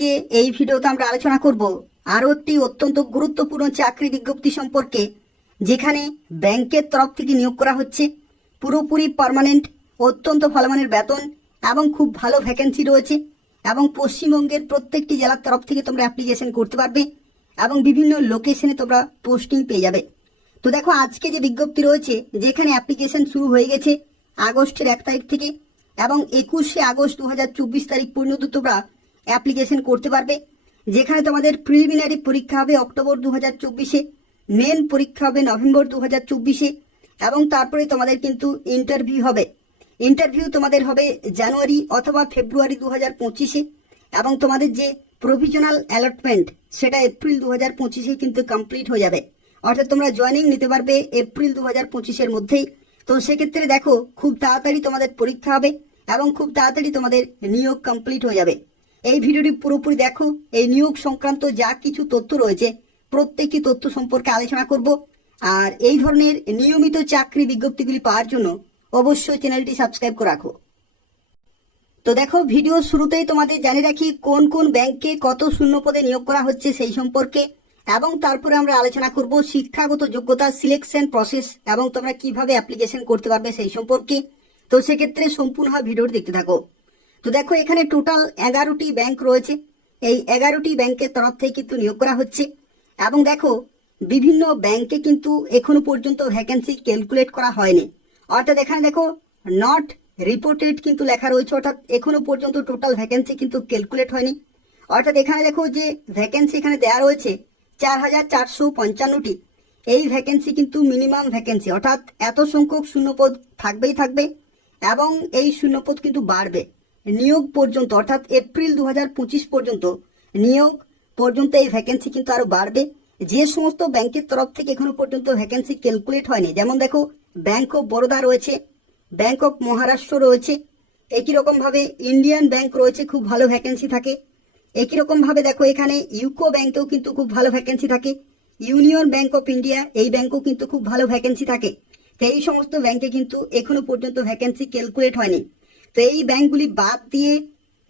আজকে এই ভিডিওতে আমরা আলোচনা করব আরও একটি অত্যন্ত গুরুত্বপূর্ণ চাকরি বিজ্ঞপ্তি সম্পর্কে, যেখানে ব্যাংকের তরফ থেকে নিয়োগ করা হচ্ছে। পুরোপুরি পার্মানেন্ট, অত্যন্ত ভালো মানের বেতন এবং খুব ভালো ভ্যাকেন্সি রয়েছে, এবং পশ্চিমবঙ্গের প্রত্যেকটি জেলার তরফ থেকে তোমরা অ্যাপ্লিকেশন করতে পারবে এবং বিভিন্ন লোকেশনে তোমরা পোস্টিং পেয়ে যাবে। তো দেখো, আজকে যে বিজ্ঞপ্তি রয়েছে, যেখানে অ্যাপ্লিকেশন শুরু হয়ে গেছে আগস্টের 1 তারিখ থেকে এবং 21শে আগস্ট 2024 তারিখ পর্যন্ত তোমরা অ্যাপ্লিকেশন করতে পারবে। যেখানে তোমাদের প্রিলিমিনারি পরীক্ষা হবে অক্টোবর 2024-এ, মেন পরীক্ষা হবে নভেম্বর 2024-এ, এবং তারপরে তোমাদের কিন্তু ইন্টারভিউ হবে। ইন্টারভিউ তোমাদের হবে জানুয়ারি অথবা ফেব্রুয়ারি 2025-এ, এবং তোমাদের যে প্রভিশনাল অ্যালটমেন্ট সেটা এপ্রিল 2025-এ কিন্তু কমপ্লিট হয়ে যাবে। অর্থাৎ তোমরা জয়েনিং নিতে পারবে এপ্রিল 2025-এর মধ্যেই। তো সেক্ষেত্রে দেখো, খুব তাড়াতাড়ি তোমাদের পরীক্ষা হবে এবং খুব তাড়াতাড়ি তোমাদের নিয়োগ কমপ্লিট হয়ে যাবে। এই ভিডিওটি পুরোপুরি দেখো। এই নিয়োগ সংক্রান্ত যা কিছু তথ্য রয়েছে প্রত্যেকটি তথ্য সম্পর্কে আলোচনা করব। আর এই ধরনের নিয়মিত চাকরি বিজ্ঞপ্তিগুলি পাওয়ার জন্য অবশ্যই চ্যানেলটি সাবস্ক্রাইব করে রাখো। তো দেখো, ভিডিও শুরুতেই তোমাদের জানিয়ে রাখি কোন কোন ব্যাংকে কত শূন্য পদে নিয়োগ করা হচ্ছে সেই সম্পর্কে, এবং তারপরে আমরা আলোচনা করব শিক্ষাগত যোগ্যতা, সিলেকশন প্রসেস এবং তোমরা কিভাবে অ্যাপ্লিকেশন করতে পারবে সেই সম্পর্কে। তো সেক্ষেত্রে সম্পূর্ণ ভিডিওটি দেখতে থাকো। তো দেখো, এখানে টোটাল 11টি ব্যাংক রয়েছে। এই 11টি ব্যাংকের তরফ থেকে কিন্তু নিয়োগ করা হচ্ছে। এবং দেখো, বিভিন্ন ব্যাংকে কিন্তু এখনো পর্যন্ত ভ্যাকেন্সি ক্যালকুলেট করা হয়নি। অর্থাৎ এখানে দেখো নট রিপোর্টেড কিন্তু লেখা রয়েছে, অর্থাৎ এখনো পর্যন্ত টোটাল ভ্যাকেন্সি কিন্তু ক্যালকুলেট হয়নি। অর্থাৎ এখানে দেখো যে ভ্যাকেন্সি এখানে দেওয়া রয়েছে 4455টি। এই ভ্যাকেন্সি কিন্তু মিনিমাম ভ্যাকেন্সি, অর্থাৎ এত সংখ্যক শূন্যপদ থাকবেই থাকবে, এবং এই শূন্যপদ কিন্তু বাড়বে নিয়োগ পর্যন্ত, অর্থাৎ এপ্রিল 2025 পর্যন্ত নিয়োগ পর্যন্ত এই ভ্যাকেন্সি কিন্তু আরো বাড়বে। যে সমস্ত ব্যাংকের তরফ থেকে এখনো পর্যন্ত ভ্যাকেন্সি ক্যালকুলেট হয়নি, যেমন দেখো ব্যাংক অফ বরোদা রয়েছে, ব্যাংক অফ মহারাষ্ট্র রয়েছে, একই রকম ভাবে ইন্ডিয়ান ব্যাংক রয়েছে, খুব ভালো ভ্যাকেন্সি থাকে। একই রকম ভাবে দেখো এখানে ইউকো ব্যাংকেও কিন্তু খুব ভালো ভ্যাকেন্সি থাকে, ইউনিয়ন ব্যাংক অফ ইন্ডিয়া এই ব্যাংকও কিন্তু খুব ভালো ভ্যাকেন্সি থাকে। তো এই সমস্ত ব্যাংকে কিন্তু এখনো পর্যন্ত ভ্যাকেন্সি ক্যালকুলেট হয়নি। তো এই ব্যাংকগুলি বাদ দিয়ে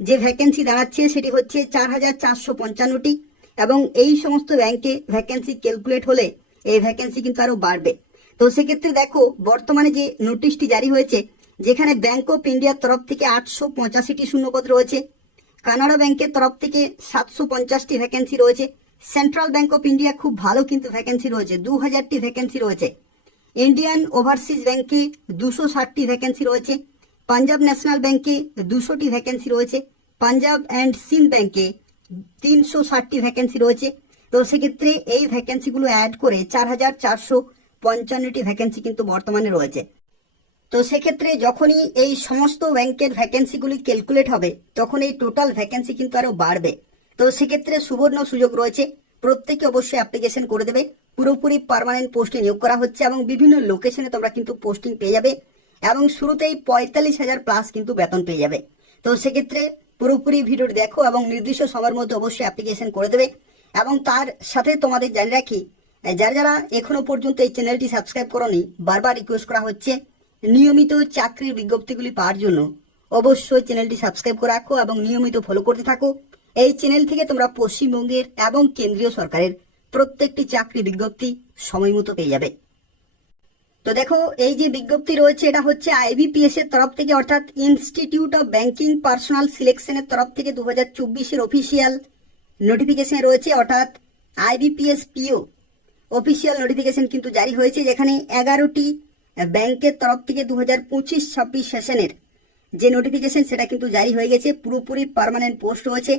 যে ভ্যাকেন্সি দাঁড়াচ্ছে সেটি হচ্ছে 4455টি, এবং এই সমস্ত ব্যাংকে ভ্যাকেন্সি ক্যালকুলেট হলে এই ভ্যাকেন্সি কিন্তু আরো বাড়বে। তো সেক্ষেত্রে দেখো, বর্তমানে যে নোটিশটি জারি হয়েছে, যেখানে ব্যাংক অফ ইন্ডিয়ার তরফ থেকে 885টি শূন্যপদ রয়েছে, কানাড়া ব্যাংকের তরফ থেকে 750টি ভ্যাকেন্সি রয়েছে, সেন্ট্রাল ব্যাংক অফ ইন্ডিয়া খুব ভালো কিন্তু ভ্যাকেন্সি রয়েছে, 2000টি ভ্যাকেন্সি রয়েছে, ইন্ডিয়ান ওভারসিজ ব্যাংকে 260টি ভ্যাকেন্সি রয়েছে, পাঞ্জাব ন্যাশনাল ব্যাংকে 200টি ভ্যাকেন্সি রয়েছে, পাঞ্জাব অ্যান্ড সিন্ধ ব্যাংকে 360টি ভ্যাকেন্সি রয়েছে। তো সেক্ষেত্রে এই ভ্যাকেন্সিগুলো অ্যাড করে 4455টি ভ্যাকেন্সি কিন্তু বর্তমানে রয়েছে। তো সেক্ষেত্রে যখনই এই সমস্ত ব্যাংকের ভ্যাকেন্সিগুলি ক্যালকুলেট হবে, তখন এই টোটাল ভ্যাকেন্সি কিন্তু আরো বাড়বে। তো সেক্ষেত্রে সুবর্ণ সুযোগ রয়েছে, প্রত্যেকে অবশ্যই অ্যাপ্লিকেশন করে দেবে। পুরোপুরি পার্মানেন্ট পোস্টে নিয়োগ করা হচ্ছে এবং বিভিন্ন লোকেশনে তোমরা কিন্তু পোস্টিং পেয়ে যাবে, এবং শুরুতেই 45,000 প্লাস কিন্তু বেতন পেয়ে যাবে। তো সেক্ষেত্রে পুরোপুরি ভিডিওটি দেখো এবং নির্দিষ্ট সময়ের মধ্যে অবশ্যই অ্যাপ্লিকেশন করে দেবে। এবং তার সাথে তোমাদের জানিয়ে রাখি, যারা যারা এখনো পর্যন্ত এই চ্যানেলটি সাবস্ক্রাইব করোনি, বারবার রিকোয়েস্ট করা হচ্ছে নিয়মিত চাকরির বিজ্ঞপ্তিগুলি পাওয়ার জন্য অবশ্যই চ্যানেলটি সাবস্ক্রাইব করে রাখো এবং নিয়মিত ফলো করতে থাকো। এই চ্যানেল থেকে তোমরা পশ্চিমবঙ্গের এবং কেন্দ্রীয় সরকারের প্রত্যেকটি চাকরি বিজ্ঞপ্তি সময় মতো পেয়ে যাবে। তো দেখো, এই যে বিজ্ঞপ্তি রয়েছে এটা হচ্ছে আইবিপিএস এর তরফ থেকে, অর্থাৎ ইনস্টিটিউট অফ ব্যাংকিং পার্সোনাল সিলেকশনের তরফ থেকে 2024-এর অফিসিয়াল নোটিফিকেশন রয়েছে, অর্থাৎ আইবিপিএস পিও অফিসিয়াল নোটিফিকেশন কিন্তু জারি হয়েছে, যেখানে 11টি ব্যাংকের তরফ থেকে 2025-26 সেশনের যে নোটিফিকেশন সেটা কিন্তু জারি হয়ে গেছে। পুরোপুরি পার্মানেন্ট পোস্ট রয়েছে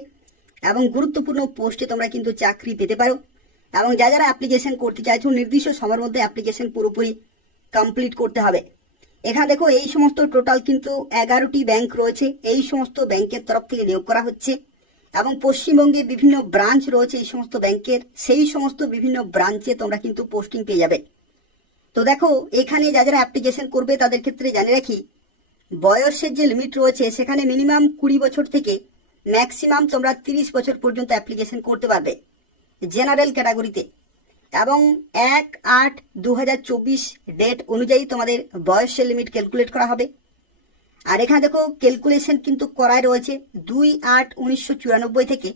এবং গুরুত্বপূর্ণ পোস্টে তোমরা কিন্তু চাকরি পেতে পারো। এবং যারা অ্যাপ্লিকেশন করতে চাইছো, নির্দিষ্ট সময়ের মধ্যে অ্যাপ্লিকেশন পুরোপুরি কমপ্লিট করতে হবে। এখানে দেখো, এই সমস্ত টোটাল কিন্তু 11টি ব্যাংক রয়েছে, এই সমস্ত ব্যাংকের তরফ থেকে নিয়োগ করা হচ্ছে, এবং পশ্চিমবঙ্গে বিভিন্ন ব্রাঞ্চ রয়েছে এই সমস্ত ব্যাংকের, সেই সমস্ত বিভিন্ন ব্রাঞ্চে তোমরা কিন্তু পোস্টিং পেয়ে যাবে। তো দেখো, এখানে যারা অ্যাপ্লিকেশন করবে তাদের ক্ষেত্রে জানিয়ে রাখি, বয়সের যে লিমিট রয়েছে সেখানে মিনিমাম 20 বছর থেকে ম্যাক্সিমাম তোমরা 30 বছর পর্যন্ত অ্যাপ্লিকেশন করতে পারবে জেনারেল ক্যাটাগরিতে, এবং 1/8/2024 ডেট অনুযায়ী তোমাদের বয়সের লিমিট ক্যালকুলেট করা হবে। আর এখানে দেখো, ক্যালকুলেশন কিন্তু করাই রয়েছে 2/8/1994 থেকে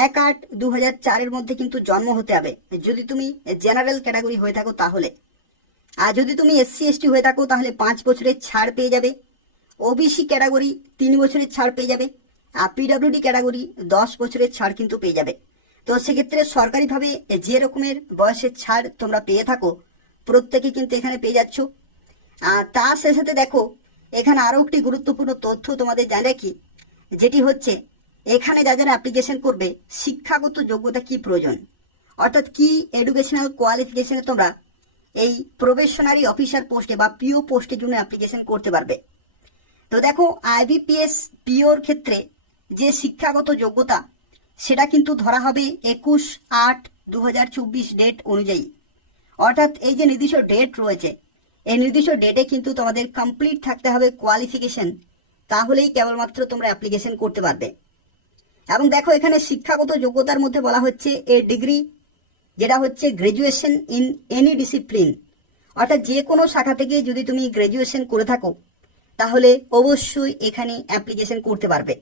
1/8/2004 মধ্যে কিন্তু জন্ম হতে হবে যদি তুমি জেনারেল ক্যাটাগরি হয়ে থাকো তাহলে। আর যদি তুমি SC/ST হয়ে থাকো তাহলে 5 বছরের ছাড় পেয়ে যাবে। ওবিসি ক্যাটাগরি 3 বছরের ছাড় পেয়ে যাবে। আর PWD ক্যাটাগরি 10 বছরের ছাড় কিন্তু পেয়ে যাবে। তো সেক্ষেত্রে সরকারিভাবে যে রকমের বয়সের ছাড় তোমরা পেয়ে থাকো প্রত্যেকে কিন্তু এখানে পেয়ে যাচ্ছ। আর তার সাথে দেখো এখানে আরও একটি গুরুত্বপূর্ণ তথ্য তোমাদের জানে রাখি, যেটি হচ্ছে এখানে যারা অ্যাপ্লিকেশন করবে শিক্ষাগত যোগ্যতা কি প্রয়োজন, অর্থাৎ কি এডুকেশনাল কোয়ালিফিকেশনে তোমরা এই প্রবেশনারি অফিসার পোস্টে বা PO পোস্টের জন্য অ্যাপ্লিকেশন করতে পারবে। তো দেখো IBPS POর ক্ষেত্রে যে শিক্ষাগত যোগ্যতা সেটা কিন্তু ধরা হবে 21/8/2024 ডেট অনুযায়ী। অর্থাৎ এই যে নির্দিষ্ট ডেট রয়েছে এই নির্দিষ্ট ডেটে কিন্তু তোমাদের কমপ্লিট থাকতে হবে কোয়ালিফিকেশন, তাহলেই কেবলমাত্র তোমরা অ্যাপ্লিকেশন করতে পারবে। এবং দেখো এখানে শিক্ষাগত যোগ্যতার মধ্যে বলা হচ্ছে এ ডিগ্রি, যেটা হচ্ছে গ্র্যাজুয়েশন ইন এনি ডিসিপ্লিন, অর্থাৎ যে কোনো শাখা থেকে যদি তুমি গ্র্যাজুয়েশন করে থাকো তাহলে অবশ্যই এখানে অ্যাপ্লিকেশন করতে পারবে।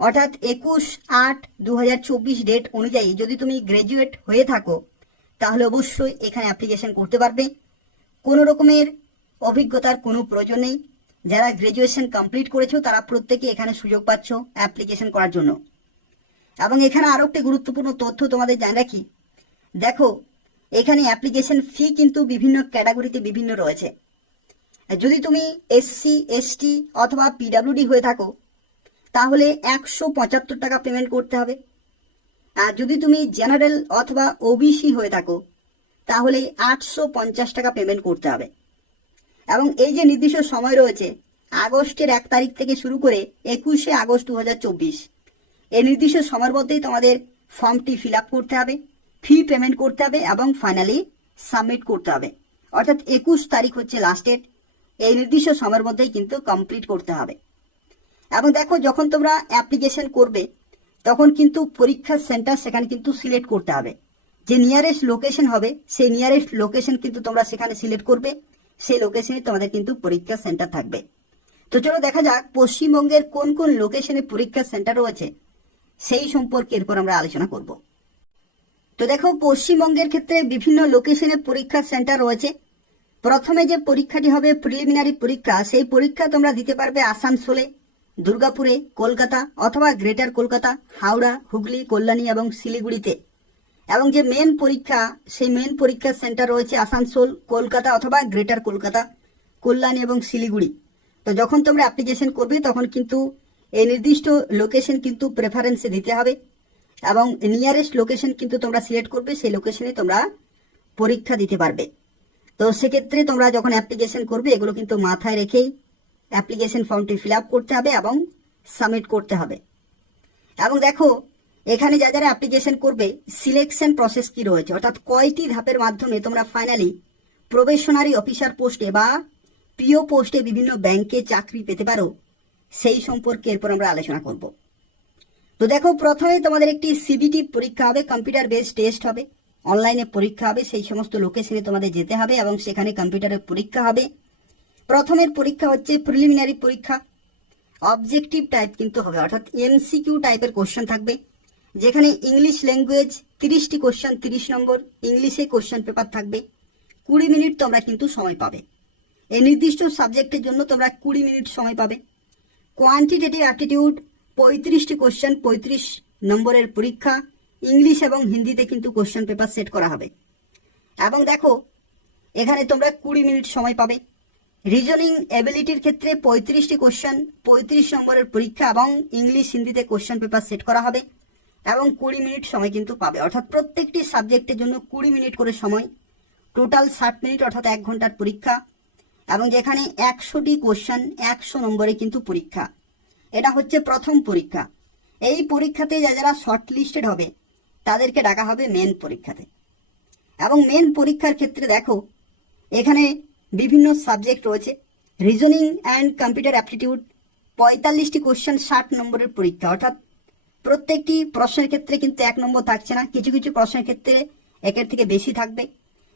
অর্থাৎ 21/8/2024 ডেট অনুযায়ী যদি তুমি গ্র্যাজুয়েট হয়ে থাকো তাহলে অবশ্যই এখানে অ্যাপ্লিকেশন করতে পারবে। কোনো রকমের অভিজ্ঞতার কোনো প্রয়োজন নেই। যারা গ্র্যাজুয়েশন কমপ্লিট করেছো তারা প্রত্যেকে এখানে সুযোগ পাচ্ছ অ্যাপ্লিকেশন করার জন্য। এবং এখানে আরও একটি গুরুত্বপূর্ণ তথ্য তোমাদের জানিয়ে রাখি, দেখো এখানে অ্যাপ্লিকেশন ফি কিন্তু বিভিন্ন ক্যাটাগরিতে বিভিন্ন রয়েছে। যদি তুমি SC/ST অথবা PWD হয়ে থাকো তাহলে 175 টাকা পেমেন্ট করতে হবে। আর যদি তুমি জেনারেল অথবা OBC হয়ে থাকো তাহলে 850 টাকা পেমেন্ট করতে হবে। এবং এই যে নির্দিষ্ট সময় রয়েছে আগস্টের 1 তারিখ থেকে শুরু করে 21শে আগস্ট 2024, এই নির্দিষ্ট সময়ের মধ্যেই তোমাদের ফর্মটি ফিল আপ করতে হবে, ফি পেমেন্ট করতে হবে এবং ফাইনালি সাবমিট করতে হবে। অর্থাৎ 21 তারিখ হচ্ছে লাস্ট ডেট, এই নির্দিষ্ট সময়ের মধ্যেই কিন্তু কমপ্লিট করতে হবে। এবং দেখো যখন তোমরা অ্যাপ্লিকেশন করবে তখন কিন্তু পরীক্ষার সেন্টার সেখানে কিন্তু সিলেক্ট করতে হবে, যে নিয়ারেস্ট লোকেশন হবে সেই নিয়ারেস্ট লোকেশন কিন্তু তোমরা সেখানে সিলেক্ট করবে, সেই লোকেশনে তোমাদের কিন্তু পরীক্ষার সেন্টার থাকবে। তো চলো দেখা যাক পশ্চিমবঙ্গের কোন কোন লোকেশনে পরীক্ষার সেন্টার রয়েছে সেই সম্পর্কে এরপর আমরা আলোচনা করব। তো দেখো পশ্চিমবঙ্গের ক্ষেত্রে বিভিন্ন লোকেশনে পরীক্ষার সেন্টার রয়েছে। প্রথমে যে পরীক্ষাটি হবে প্রিলিমিনারি পরীক্ষা, সেই পরীক্ষা তোমরা দিতে পারবে আসানসোলে, দুর্গাপুরে, কলকাতা অথবা গ্রেটার কলকাতা, হাওড়া, হুগলি, কল্যাণী এবং শিলিগুড়িতে। এবং যে মেন পরীক্ষা সেই মেন পরীক্ষার সেন্টার রয়েছে আসানসোল, কলকাতা অথবা গ্রেটার কলকাতা, কল্যাণী এবং শিলিগুড়ি। তো যখন তোমরা অ্যাপ্লিকেশন করবে তখন কিন্তু এই নির্দিষ্ট লোকেশন কিন্তু প্রেফারেন্সে দিতে হবে এবং নিয়ারেস্ট লোকেশন কিন্তু তোমরা সিলেক্ট করবে, সেই লোকেশনে তোমরা পরীক্ষা দিতে পারবে। তো সেক্ষেত্রে তোমরা যখন অ্যাপ্লিকেশন করবে এগুলো কিন্তু মাথায় রেখেই অ্যাপ্লিকেশন ফর্মটি ফিল আপ করতে হবে এবং সাবমিট করতে হবে। এবং দেখো এখানে যারা অ্যাপ্লিকেশন করবে সিলেকশন প্রসেস কি রয়েছে, অর্থাৎ কয়টি ধাপের মাধ্যমে তোমরা ফাইনালি প্রবেশনারি অফিসার পোস্টে বা PO পোস্টে বিভিন্ন ব্যাংকে চাকরি পেতে পারো সেই সম্পর্কে এরপর আমরা আলোচনা করব। তো দেখো প্রথমে তোমাদের একটি CBT পরীক্ষা হবে, কম্পিউটার বেসড টেস্ট হবে, অনলাইনে পরীক্ষা হবে, সেই সমস্ত লোকেশনে তোমাদের যেতে হবে এবং সেখানে কম্পিউটারের পরীক্ষা হবে। প্রথমের পরীক্ষা হচ্ছে প্রিলিমিনারি পরীক্ষা, অবজেক্টিভ টাইপ কিন্তু হবে, অর্থাৎ MCQ টাইপের কোশ্চেন থাকবে, যেখানে ইংলিশ ল্যাঙ্গুয়েজ 30টি কোশ্চেন 30 নম্বর, ইংলিশে কোশ্চেন পেপার থাকবে। 20 মিনিট তোমরা কিন্তু সময় পাবে। এই নির্দিষ্ট সাবজেক্টের জন্য তোমরা 20 মিনিট সময় পাবে। কোয়ান্টিটেটিভ অ্যাপটিটিউড 35টি কোশ্চেন 35 নম্বরের পরীক্ষা, ইংলিশ এবং হিন্দিতে কিন্তু কোশ্চেন পেপার সেট করা হবে। এবং দেখো এখানে তোমরা 20 মিনিট সময় পাবে। রিজনিং এবিলিটির ক্ষেত্রে 35টি কোশ্চেন 35 নম্বরের পরীক্ষা এবং ইংলিশ হিন্দিতে কোশ্চেন পেপার সেট করা হবে এবং 20 মিনিট সময় কিন্তু পাবে। অর্থাৎ প্রত্যেকটি সাবজেক্টের জন্য 20 মিনিট করে সময়, টোটাল 60 মিনিট অর্থাৎ 1 ঘন্টার পরীক্ষা। এবং যেখানে 100টি কোশ্চেন 100 নম্বরে কিন্তু পরীক্ষা। এটা হচ্ছে প্রথম পরীক্ষা। এই পরীক্ষাতে যারা শর্ট লিস্টেড হবে তাদেরকে ডাকা হবে মেন পরীক্ষাতে। এবং মেন পরীক্ষার ক্ষেত্রে দেখো এখানে বিভিন্ন সাবজেক্ট রয়েছে। রিজনিং অ্যান্ড কম্পিউটার অ্যাপটিটিউড 45টি কোশ্চেন 60 নম্বরের পরীক্ষা, অর্থাৎ প্রত্যেকটি প্রশ্নের ক্ষেত্রে কিন্তু 1 নম্বর থাকছে না, কিছু কিছু প্রশ্নের ক্ষেত্রে 1-এর থেকে বেশি থাকবে,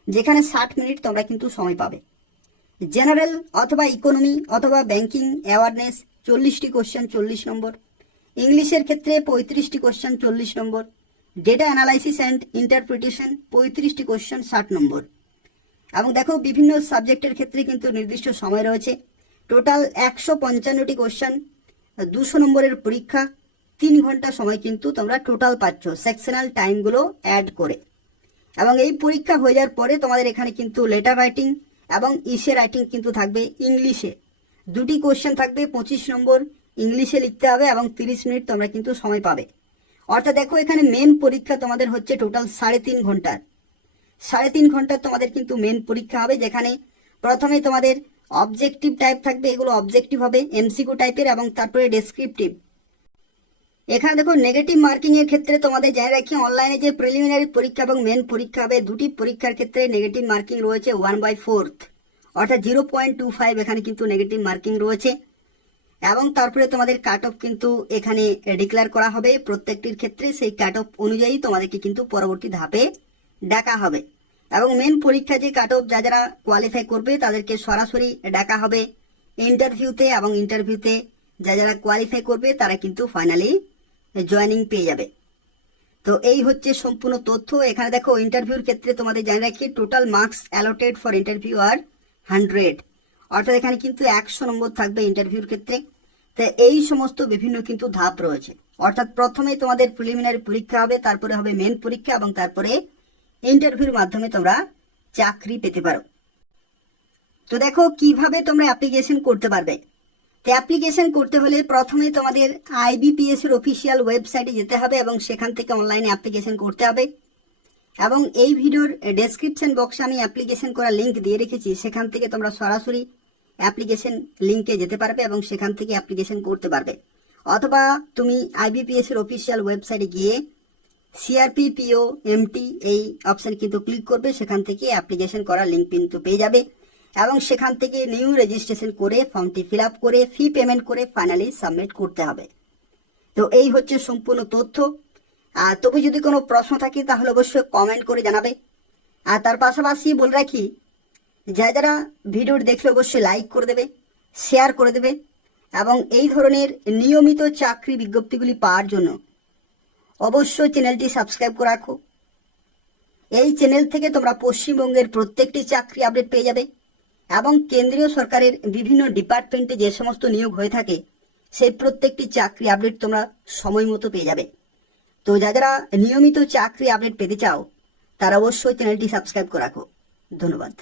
যেখানে 60 মিনিট তোমরা কিন্তু সময় পাবে। জেনারেল অথবা ইকোনমি অথবা ব্যাংকিং অ্যাওয়ারনেস 40টি কোশ্চেন 40 নম্বর, ইংলিশের ক্ষেত্রে 35টি কোশ্চেন 40 নম্বর, ডেটা অ্যানালাইসিস অ্যান্ড ইন্টারপ্রিটেশন 35টি কোশ্চেন 60 নম্বর। এবং দেখো বিভিন্ন সাবজেক্টের ক্ষেত্রে কিন্তু নির্দিষ্ট সময় রয়েছে। টোটাল 155টি কোশ্চেন, 200 নম্বরের পরীক্ষা, 3 ঘন্টা সময় কিন্তু তোমরা টোটাল পাচ্ছ সেকশনাল টাইমগুলো অ্যাড করে। এবং এই পরীক্ষা হয়ে যাওয়ার পরে তোমাদের এখানে কিন্তু লেটার রাইটিং এবং ইসে রাইটিং কিন্তু থাকবে ইংলিশে। 2টি কোশ্চেন থাকবে, 25 নম্বর ইংলিশে লিখতে হবে এবং 30 মিনিট তোমরা কিন্তু সময় পাবে। অর্থাৎ দেখো এখানে মেন পরীক্ষা তোমাদের হচ্ছে টোটাল 3.5 ঘন্টার। 3.5 ঘন্টার তোমাদের কিন্তু মেন পরীক্ষা হবে, যেখানে প্রথমে তোমাদের অবজেক্টিভ টাইপ থাকবে, এগুলো অবজেক্টিভ হবে এমসিকিউ টাইপের, এবং তারপরে ডেসক্রিপটিভ। এখানে দেখো নেগেটিভ মার্কিং এর ক্ষেত্রে তোমাদের জানিয়ে রাখি, অনলাইনে যে প্রিলিমিনারি পরীক্ষা এবং মেন পরীক্ষা হবে, 2টি পরীক্ষার ক্ষেত্রে নেগেটিভ মার্কিং রয়েছে 1/4, অর্থাৎ 0.25 এখানে কিন্তু নেগেটিভ মার্কিং রয়েছে। এবং তারপরে তোমাদের কাট অফ কিন্তু এখানে ডিক্লেয়ার করা হবে প্রত্যেকটির ক্ষেত্রে, সেই কাট অফ অনুযায়ী তোমাদেরকে কিন্তু পরবর্তী ধাপে ডাকা হবে। এবং মেন পরীক্ষা যে কাট অফ যারা কোয়ালিফাই করবে তাদেরকে সরাসরি ডাকা হবে ইন্টারভিউতে, এবং ইন্টারভিউতে যারা কোয়ালিফাই করবে তারা কিন্তু ফাইনালি জয়েনিং পেয়ে যাবে। তো এই হচ্ছে সম্পূর্ণ তথ্য। এখানে দেখো ইন্টারভিউর ক্ষেত্রে তোমাদের জানিয়ে রাখি, total marks allotted for interview আর 100, অর্থাৎ এখানে কিন্তু 100 নম্বর থাকবে ইন্টারভিউর ক্ষেত্রে। তো এই সমস্ত বিভিন্ন কিন্তু ধাপ রয়েছে, অর্থাৎ প্রথমে তোমাদের প্রিলিমিনারি পরীক্ষা হবে, তারপরে হবে মেন পরীক্ষা, এবং তারপরে ইন্টারভিউর মাধ্যমে তোমরা চাকরি পেতে পারো। তো দেখো কিভাবে তোমরা অ্যাপ্লিকেশন করতে পারবে। তো অ্যাপ্লিকেশন করতে হলে প্রথমে তোমাদের IBPS এর অফিসিয়াল ওয়েবসাইটে যেতে হবে এবং সেখান থেকে অনলাইনে অ্যাপ্লিকেশন করতে হবে। এবং এই ভিডিওর ডেসক্রিপশন বক্সে আমি অ্যাপ্লিকেশন করার লিঙ্ক দিয়ে রেখেছি, সেখান থেকে তোমরা সরাসরি অ্যাপ্লিকেশন লিঙ্কে যেতে পারবে এবং সেখান থেকে অ্যাপ্লিকেশন করতে পারবে। অথবা তুমি IBPS এর অফিসিয়াল ওয়েবসাইটে গিয়ে CRPPO-MT এই অপশন কিন্তু ক্লিক করবে, সেখান থেকে অ্যাপ্লিকেশন করার লিঙ্ক কিন্তু পেয়ে যাবে। এবং সেখান থেকে নিউ রেজিস্ট্রেশন করে ফর্মটি ফিল আপ করে ফি পেমেন্ট করে ফাইনালি সাবমিট করতে হবে। তো এই হচ্ছে সম্পূর্ণ তথ্য। আর তবে যদি কোনো প্রশ্ন থাকে তাহলে অবশ্যই কমেন্ট করে জানাবে। আর তার পাশাপাশি বলে রাখি, যারা ভিডিও দেখলে অবশ্যই লাইক করে দেবে, শেয়ার করে দেবে, এবং এই ধরনের নিয়মিত চাকরি বিজ্ঞপ্তিগুলি পাওয়ার জন্য অবশ্যই চ্যানেলটি সাবস্ক্রাইব করে রাখো। এই চ্যানেল থেকে তোমরা পশ্চিমবঙ্গের প্রত্যেকটি চাকরি আপডেট পেয়ে যাবে, এবং কেন্দ্রীয় সরকারের বিভিন্ন ডিপার্টমেন্টে যে সমস্ত নিয়োগ হয়ে থাকে সেই প্রত্যেকটি চাকরি আপডেট তোমরা সময় মতো পেয়ে যাবে। তো যারা নিয়মিত চাকরি আপডেট পেতে চাও তারা অবশ্যই চ্যানেলটি সাবস্ক্রাইব করে রাখো। ধন্যবাদ।